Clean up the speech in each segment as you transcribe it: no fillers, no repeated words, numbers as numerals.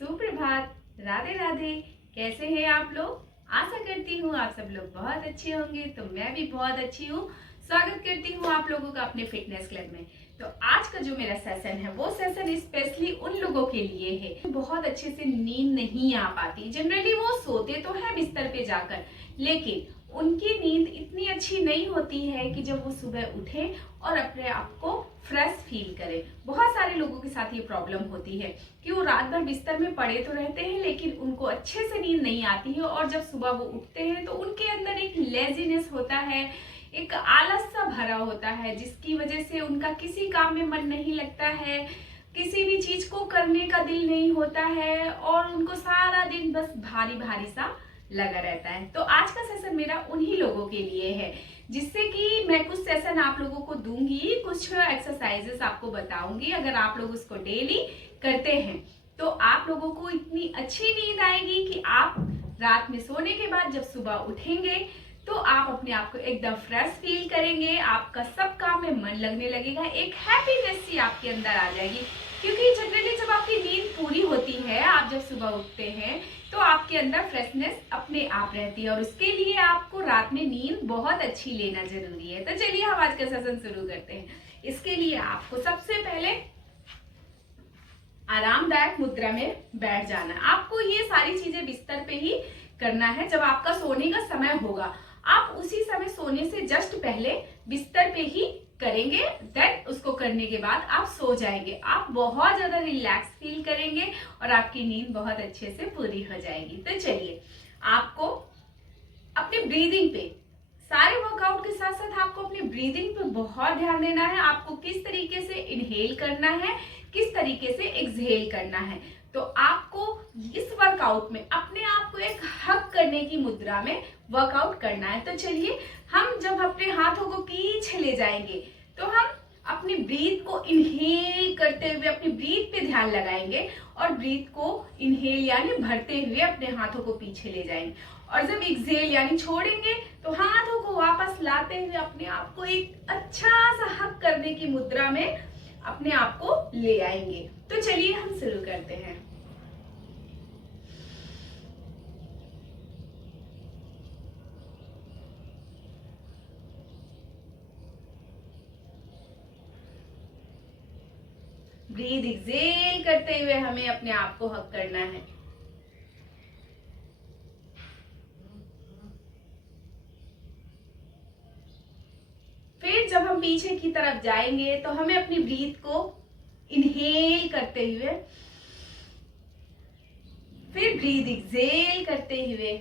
सुप्रभात। राधे राधे। कैसे हैं आप लोग? आशा करती हूँ आप सब लोग बहुत अच्छे होंगे। तो मैं भी बहुत अच्छी हूँ। स्वागत करती हूँ आप लोगों का अपने फिटनेस क्लब में। तो आज का जो मेरा सेशन है वो सेशन स्पेशली उन लोगों के लिए है बहुत अच्छे से नींद नहीं आ पाती। जनरली वो सोते तो है बिस्तर पे जाकर, लेकिन उनकी नींद इतनी अच्छी नहीं होती है कि जब वो सुबह उठे और अपने आप को फ्रेश फील करे। बहुत सारे लोगों के साथ ये प्रॉब्लम होती है कि वो रात भर बिस्तर में पड़े तो रहते हैं, लेकिन उनको अच्छे से नींद नहीं आती है और जब सुबह वो उठते हैं तो उनके अंदर एक लेजीनेस होता है, एक आलस सा भरा होता है, जिसकी वजह से उनका किसी काम में मन नहीं लगता है, किसी भी चीज को करने का दिल नहीं होता है और उनको सारा दिन बस भारी भारी सा लगा रहता है। तो आज का सेशन मेरा उन्हीं लोगों के लिए है, जिससे कि मैं कुछ सेशन आप लोगों को दूंगी, कुछ एक्सरसाइजेस आपको बताऊंगी। अगर आप लोग उसको डेली करते हैं तो आप लोगों को इतनी अच्छी नींद आएगी कि आप रात में सोने के बाद जब सुबह उठेंगे तो आप अपने आप को एकदम फ्रेश फील करेंगे। आपका सब काम में मन लगने लगेगा, एक हैप्पीनेस सी आपके अंदर आ जाएगी। क्योंकि जनरली जब आपकी नींद पूरी होती है, आप जब सुबह उठते हैं तो आपके अंदर फ्रेशनेस अपने आप रहती है और उसके लिए आपको रात में नींद बहुत अच्छी लेना जरूरी है। तो चलिए हम आज का सेशन शुरू करते हैं। इसके लिए आपको सबसे पहले आरामदायक मुद्रा में बैठ जाना है। आपको ये सारी चीजें बिस्तर पे ही करना है। जब आपका सोने का समय होगा आप उसी समय सोने से जस्ट पहले बिस्तर पे ही करेंगे। देन उसको करने के बाद आप सो जाएंगे। आप बहुत ज्यादा रिलैक्स फील करेंगे और आपकी नींद बहुत अच्छे से पूरी हो जाएगी। तो चलिए, आपको अपने ब्रीदिंग पे, सारे वर्कआउट के साथ साथ आपको अपने ब्रीदिंग पे बहुत ध्यान देना है। आपको किस तरीके से इनहेल करना है, किस तरीके से एक्सहेल करना है। तो आपको इस वर्कआउट में अपने आप को एक हग करने की मुद्रा में वर्कआउट करना है। तो चलिए, हम जब अपने हाथों को पीछे ले जाएंगे तो हम अपनी ब्रीथ को इनहेल करते हुए अपनी ब्रीथ पे ध्यान लगाएंगे और ब्रीथ को इनहेल यानी भरते हुए अपने हाथों को पीछे ले जाएंगे। और जब एक्सहेल यानी छोड़ेंगे तो हाथों को वापस लाते हुए अपने आप को एक अच्छा सा हग करने की मुद्रा में अपने आप को ले आएंगे। तो चलिए हम शुरू करते हैं। ब्रीथ एक्सहेल करते हुए हमें अपने आप को हग करना है। फिर जब हम पीछे की तरफ जाएंगे तो हमें अपनी ब्रीथ को इनहेल करते हुए, फिर ब्रीथ एक्सहेल करते हुए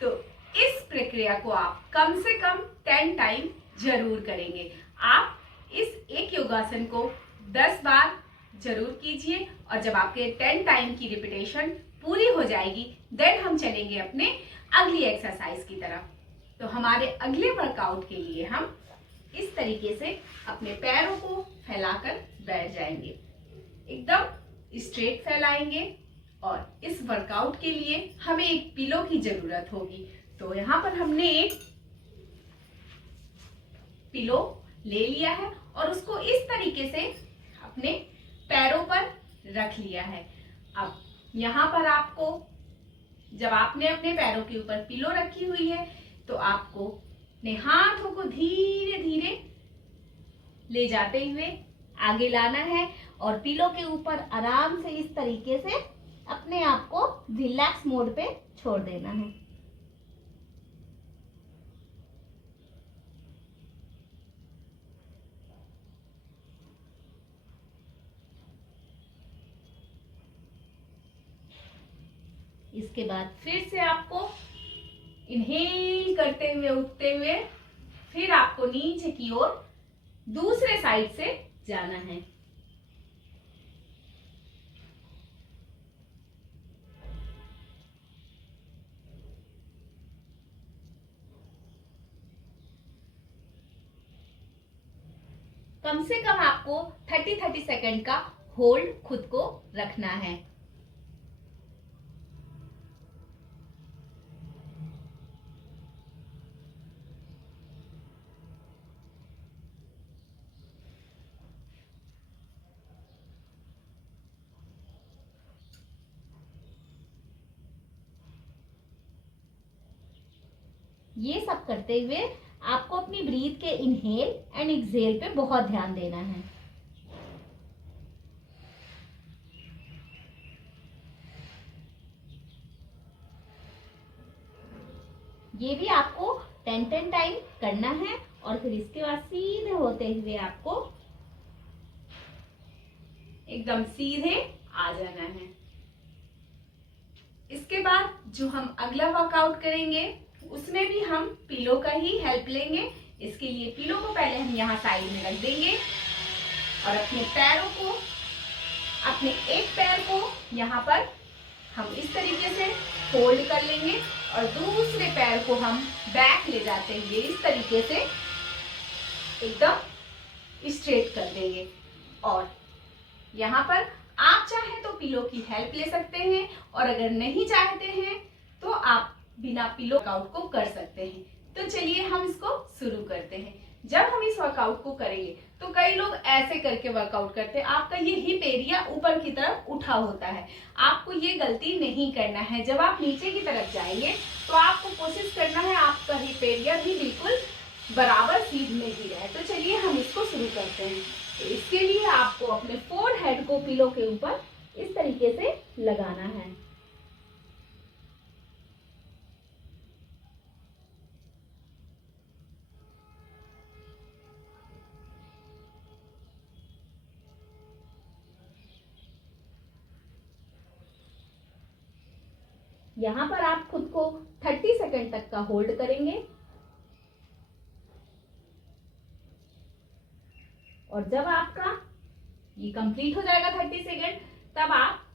तो इस प्रक्रिया को आप कम से कम 10 टाइम जरूर करेंगे। आप इस एक योगासन को 10 बार जरूर कीजिए और जब आपके 10 टाइम की रिपीटेशन पूरी हो जाएगी देन हम चलेंगे अपने अगली एक्सरसाइज की तरफ। तो हमारे अगले वर्कआउट के लिए हम इस तरीके से अपने पैरों को फैलाकर बैठ जाएंगे, एकदम स्ट्रेट फैलाएंगे। और इस वर्कआउट के लिए हमें एक पिलो की जरूरत होगी। तो यहाँ पर हमने एक पिलो ले लिया है और उसको इस तरीके से अपने पैरों पर रख लिया है। अब यहाँ पर आपको, जब आपने अपने पैरों के ऊपर पिलो रखी हुई है तो आपको अपने हाथों को धीरे धीरे ले जाते हुए आगे लाना है और पिलो के ऊपर आराम से इस तरीके से अपने आप को रिलैक्स मोड पे छोड़ देना है। इसके बाद फिर से आपको इनहेल करते हुए उठते हुए फिर आपको नीचे की ओर दूसरे साइड से जाना है। कम से कम आपको 30 सेकंड का होल्ड खुद को रखना है। ये सब करते हुए आपको अपनी ब्रीथ के इनहेल एंड एक्सहेल पे बहुत ध्यान देना है। ये भी आपको 10 टाइम करना है और फिर इसके बाद सीधे होते हुए आपको एकदम सीधे आ जाना है। इसके बाद जो हम अगला वर्कआउट करेंगे उसमें भी हम पिलो का ही हेल्प लेंगे। इसके लिए पिलो को पहले हम यहाँ साइड में रख देंगे और अपने पैरों को, अपने एक पैर को यहाँ पर हम इस तरीके से फोल्ड कर लेंगे और दूसरे पैर को हम बैक ले जाते हुए इस तरीके से एकदम स्ट्रेट कर देंगे। और यहाँ पर आप चाहें तो पिलो की हेल्प ले सकते हैं और अगर नहीं चाहते हैं तो आप बिना पिलो वर्कआउट को कर सकते हैं। तो चलिए हम इसको शुरू करते हैं। जब हम इस वर्कआउट को करेंगे तो कई लोग ऐसे करके वर्कआउट करते हैं। आपका ये हिप एरिया ऊपर की तरफ उठा होता है। आपको ये गलती नहीं करना है। जब आप नीचे की तरफ जाएंगे तो आपको कोशिश करना है आपका हिप एरिया भी बिल्कुल बराबर सीध में ही रहे। तो चलिए हम इसको शुरू करते हैं। तो इसके लिए आपको अपने फोरहेड को पिलो के ऊपर इस तरीके से लगाना है। यहाँ पर आप खुद को 30 सेकंड तक का होल्ड करेंगे और जब आपका ये कंप्लीट हो जाएगा 30 सेकंड, तब आप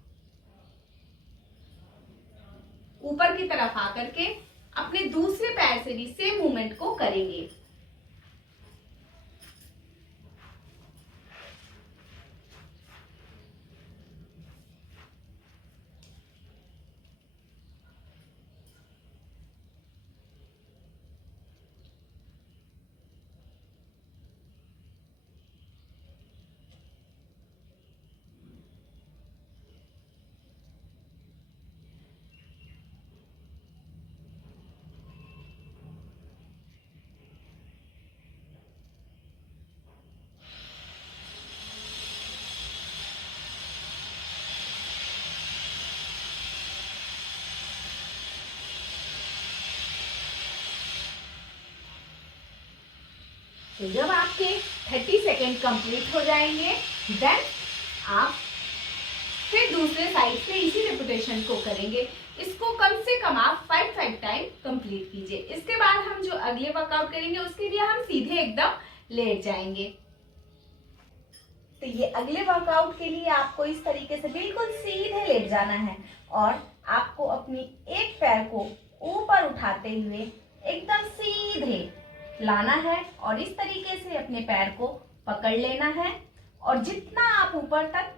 ऊपर की तरफ आकर के अपने दूसरे पैर से भी सेम मूवमेंट को करेंगे। तो जब आपके 30 सेकेंड कंप्लीट हो जाएंगे देन आप फिर दूसरे साइड से इसी रिपीटेशन को करेंगे। इसको कम से कम आप 5 टाइम कंप्लीट कीजिए। इसके बाद हम जो अगले वर्कआउट करेंगे उसके लिए हम सीधे एकदम लेट जाएंगे। तो ये अगले वर्कआउट के लिए आपको इस तरीके से बिल्कुल सीधे लेट जाना है और आपको अपनी एक पैर को ऊपर उठाते हुए एकदम सीधे लाना है और इस तरीके से अपने पैर को पकड़ लेना है और जितना आप ऊपर तक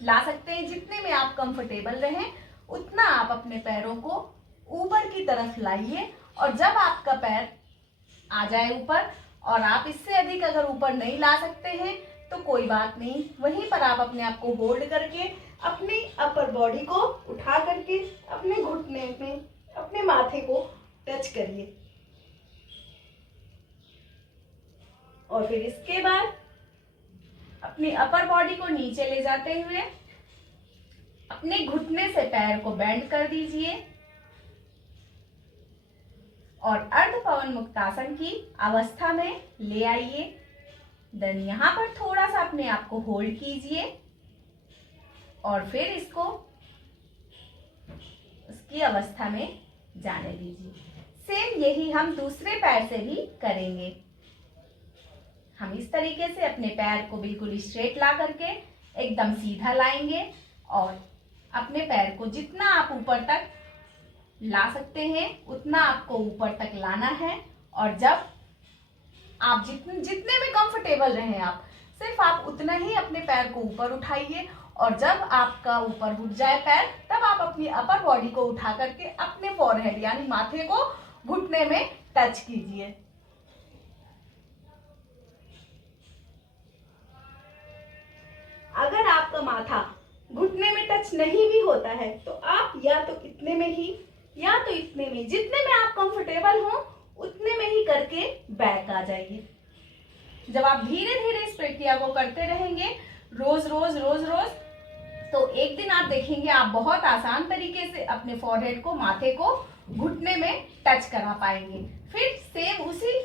ला सकते हैं, जितने में आप कंफर्टेबल रहें उतना आप अपने पैरों को ऊपर की तरफ लाइए और जब आपका पैर आ जाए ऊपर और आप इससे अधिक अगर ऊपर नहीं ला सकते हैं तो कोई बात नहीं, वहीं पर आप अपने आप को होल्ड करके अपनी अपर बॉडी को उठा करके अपने घुटने में अपने माथे को टच करिए और फिर इसके बाद अपनी अपर बॉडी को नीचे ले जाते हुए अपने घुटने से पैर को बेंड कर दीजिए और अर्ध पवन मुक्तासन की अवस्था में ले आइए। देन यहाँ पर थोड़ा सा अपने आप को होल्ड कीजिए और फिर इसको उसकी अवस्था में जाने दीजिए। सेम यही हम दूसरे पैर से भी करेंगे। हम इस तरीके से अपने पैर को बिल्कुल स्ट्रेट ला करके एकदम सीधा लाएंगे और अपने पैर को जितना आप ऊपर तक ला सकते हैं उतना आपको ऊपर तक लाना है। और जब आप जितने में कंफर्टेबल रहें आप सिर्फ आप उतना ही अपने पैर को ऊपर उठाइए। और जब आपका ऊपर उठ जाए पैर तब आप अपनी अपर बॉडी को उठा करके अपने फोरहेड यानी माथे को घुटने में टच कीजिए। अगर आपका माथा घुटने में टच नहीं भी होता है तो आप या तो इतने में ही या तो इतने में, जितने में आप कंफर्टेबल हो उतने में ही करके बैक आ जाइए। जब आप धीरे धीरे इस प्रक्रिया को करते रहेंगे रोज रोज रोज रोज, तो एक दिन आप देखेंगे आप बहुत आसान तरीके से अपने फोरहेड को, माथे को घुटने में टच करा पाएंगे। फिर सेम उसी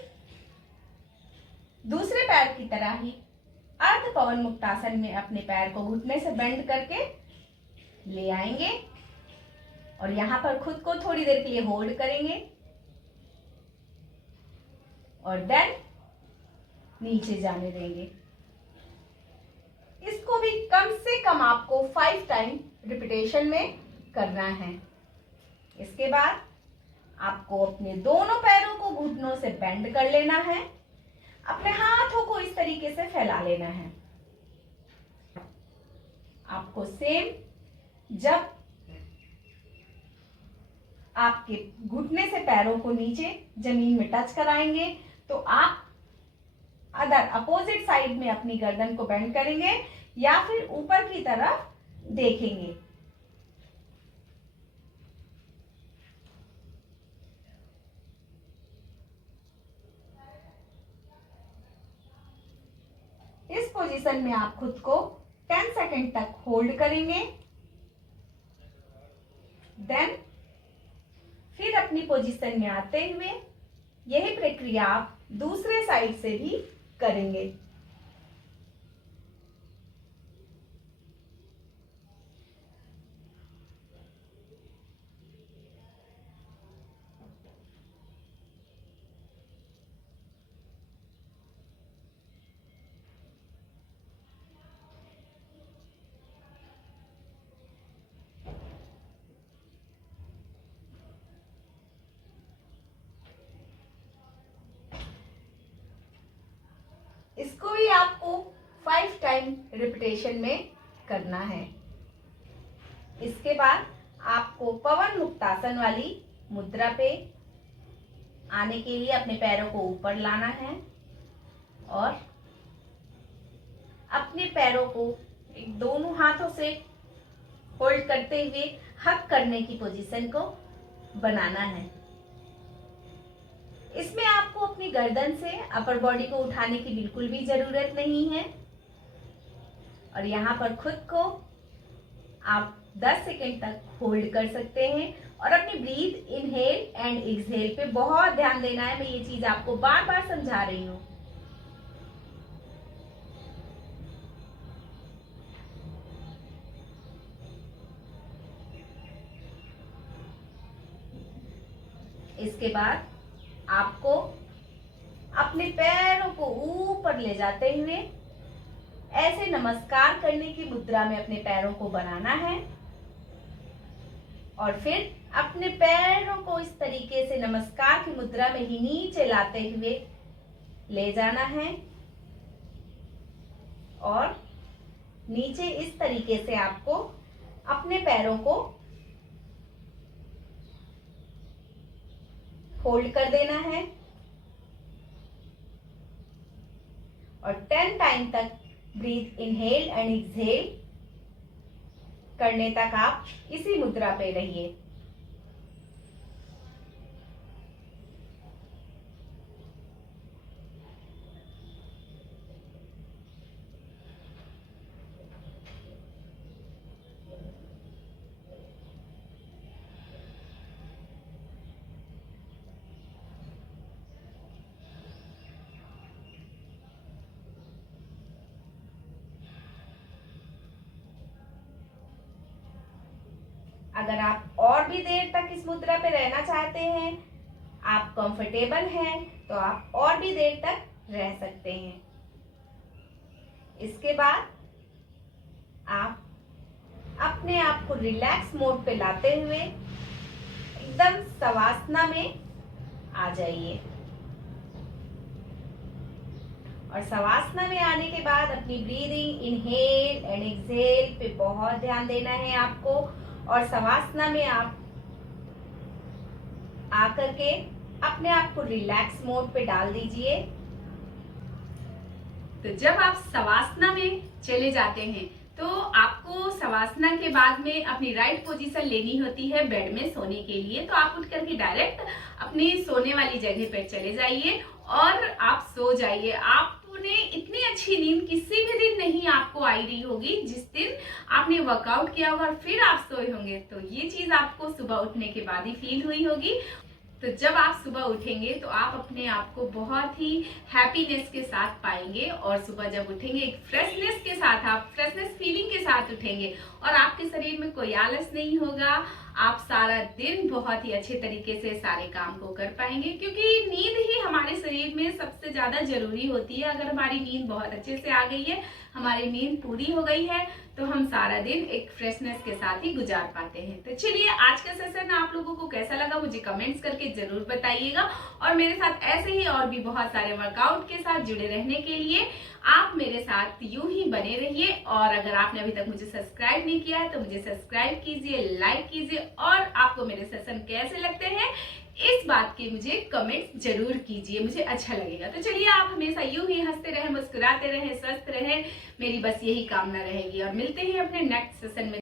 दूसरे पैर की तरह ही अर्ध पवन मुक्तासन में अपने पैर को घुटने से बेंड करके ले आएंगे और यहाँ पर खुद को थोड़ी देर के लिए होल्ड करेंगे और देन नीचे जाने देंगे। इसको भी कम से कम आपको 5 टाइम रिपीटेशन में करना है। इसके बाद आपको अपने दोनों पैरों को घुटनों से बेंड कर लेना है, अपने हाथों को इस तरीके से फैला लेना है। आपको सेम जब आपके घुटने से पैरों को नीचे जमीन में टच कराएंगे तो आप अदर अपोजिट साइड में अपनी गर्दन को बेंड करेंगे या फिर ऊपर की तरफ देखेंगे। इस पोजीशन में आप खुद को 10 सेकंड तक होल्ड करेंगे। देन फिर अपनी पोजीशन में आते हुए यही प्रक्रिया आप दूसरे साइड से भी करेंगे। इसको भी आपको 5 टाइम रिपीटेशन में करना है। इसके बाद आपको पवन मुक्तासन वाली मुद्रा पे आने के लिए अपने पैरों को ऊपर लाना है और अपने पैरों को दोनों हाथों से होल्ड करते हुए हक करने की पोजीशन को बनाना है। इसमें आपको अपनी गर्दन से अपर बॉडी को उठाने की बिल्कुल भी जरूरत नहीं है और यहाँ पर खुद को आप 10 सेकेंड तक होल्ड कर सकते हैं और अपनी ब्रीथ इनहेल एंड एक्सहेल पे बहुत ध्यान देना है। मैं ये चीज आपको बार बार समझा रही हूँ। इसके बाद आपको अपने पैरों को ऊपर ले जाते हुए ऐसे नमस्कार करने की मुद्रा में अपने पैरों को बनाना है और फिर अपने पैरों को इस तरीके से नमस्कार की मुद्रा में ही नीचे लाते हुए ले जाना है और नीचे इस तरीके से आपको अपने पैरों को होल्ड कर देना है और 10 टाइम तक ब्रीथ इनहेल एंड एक्सहेल करने तक आप इसी मुद्रा पे रहिए। अगर आप और भी देर तक इस मुद्रा पे रहना चाहते हैं, आप कंफर्टेबल हैं, तो आप और भी देर तक रह सकते हैं। इसके बाद आप अपने आप को रिलैक्स मोड पे लाते हुए एकदम शवासना में आ जाइए। और शवासना में आने के बाद अपनी ब्रीदिंग इनहेल एंड एक्सहेल पे बहुत ध्यान देना है आपको। और शवासना में आप आकर के अपने आप को रिलैक्स मोड पे डाल दीजिए। तो जब आप शवासना में चले जाते हैं तो आपको शवासना के बाद में अपनी राइट पोजीशन लेनी होती है बेड में सोने के लिए। तो आप उठ करके डायरेक्ट अपनी सोने वाली जगह पर चले जाइए और आप सो जाइए। आपने इतनी अच्छी नींद किसी भी दिन नहीं आपको आई रही होगी जिस दिन आपने वर्कआउट किया होगा और फिर आप सोए होंगे। तो ये चीज आपको सुबह उठने के बाद ही फील हुई होगी। तो जब आप सुबह उठेंगे तो आप अपने आप को बहुत ही हैप्पीनेस के साथ पाएंगे। और सुबह जब उठेंगे एक फ्रेशनेस के साथ, आप फ्रेशनेस फीलिंग के साथ उठेंगे और आपके शरीर में कोई आलस नहीं होगा। आप सारा दिन बहुत ही अच्छे तरीके से सारे काम को कर पाएंगे, क्योंकि नींद ही हमारे शरीर में सबसे ज्यादा जरूरी होती है। अगर हमारी नींद बहुत अच्छे से आ गई है, हमारी नींद पूरी हो गई है, तो हम सारा दिन एक फ्रेशनेस के साथ ही गुजार पाते हैं। तो चलिए, आज का सेशन आप लोगों को कैसा लगा मुझे कमेंट्स करके जरूर बताइएगा। और मेरे साथ ऐसे ही और भी बहुत सारे वर्कआउट के साथ जुड़े रहने के लिए आप मेरे साथ यूं ही बने रहिए। और अगर आपने अभी तक मुझे सब्सक्राइब नहीं किया है तो मुझे सब्सक्राइब कीजिए, लाइक कीजिए। और आपको मेरे सेशन कैसे लगते हैं इस बात के मुझे कमेंट जरूर कीजिए, मुझे अच्छा लगेगा। तो चलिए, आप हमेशा यूं ही हंसते रहे, मुस्कुराते रहे, स्वस्थ रहे, मेरी बस यही कामना रहेगी। और मिलते हैं अपने नेक्स्ट सेशन में।